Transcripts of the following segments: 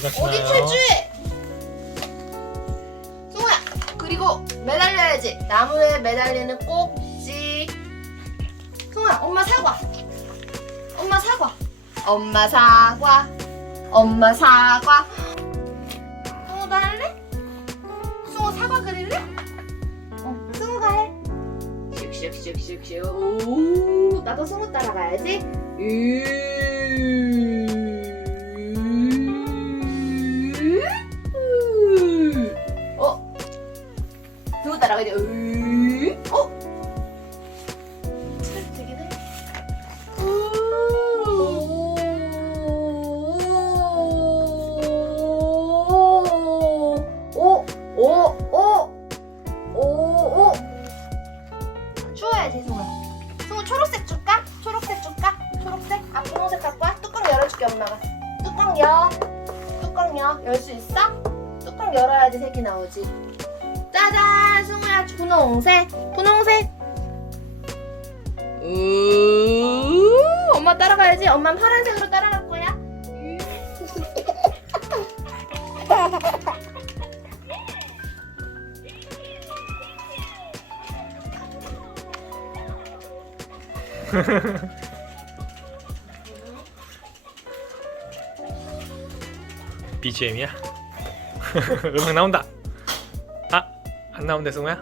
어디 가시나요? 탈주해? 승우야 그리고 매달려야지. 나무에 매달리는 꼭지. 승우야 엄마 사과. 엄마 사과. 엄마 사과. 엄마 사과. 승우도 할래? 승우 사과 그릴래? 어 승우가 해 슉슉슉슉슉. 오 나도 승우 따라가야지. 으 승우 따라가야지 으 어? 잘 되긴 해. 오 오 오 오 오 오. 추워야지 승우 승우 초록색 줄까? 초록색 줄까? 초록색? 아 분홍색 갖고 와? 뚜껑 열어줄게 엄마가. 뚜껑 열. 뚜껑 열 열 수 있어? 뚜껑 열어야지 색이 나오지 짜잔 승우야 분홍색 분홍색 으 엄마 따라가야지 엄마 파란색으로 따라갈 거야 BGM이야? 음악 나온다. 아, 안 나온대 승우야?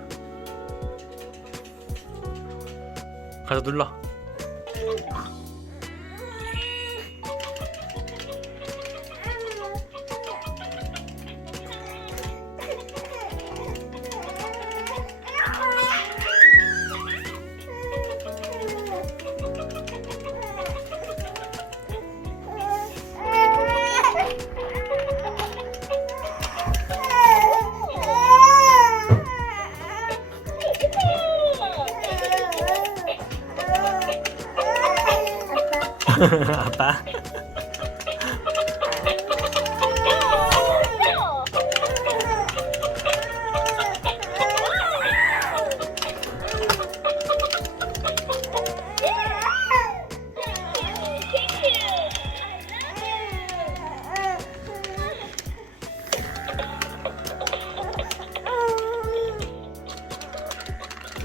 가서 눌러. 아빠.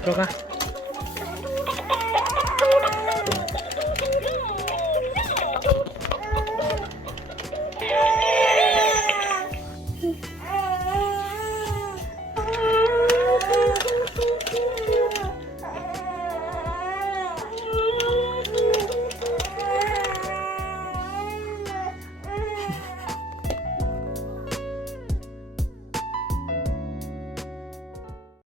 들어가.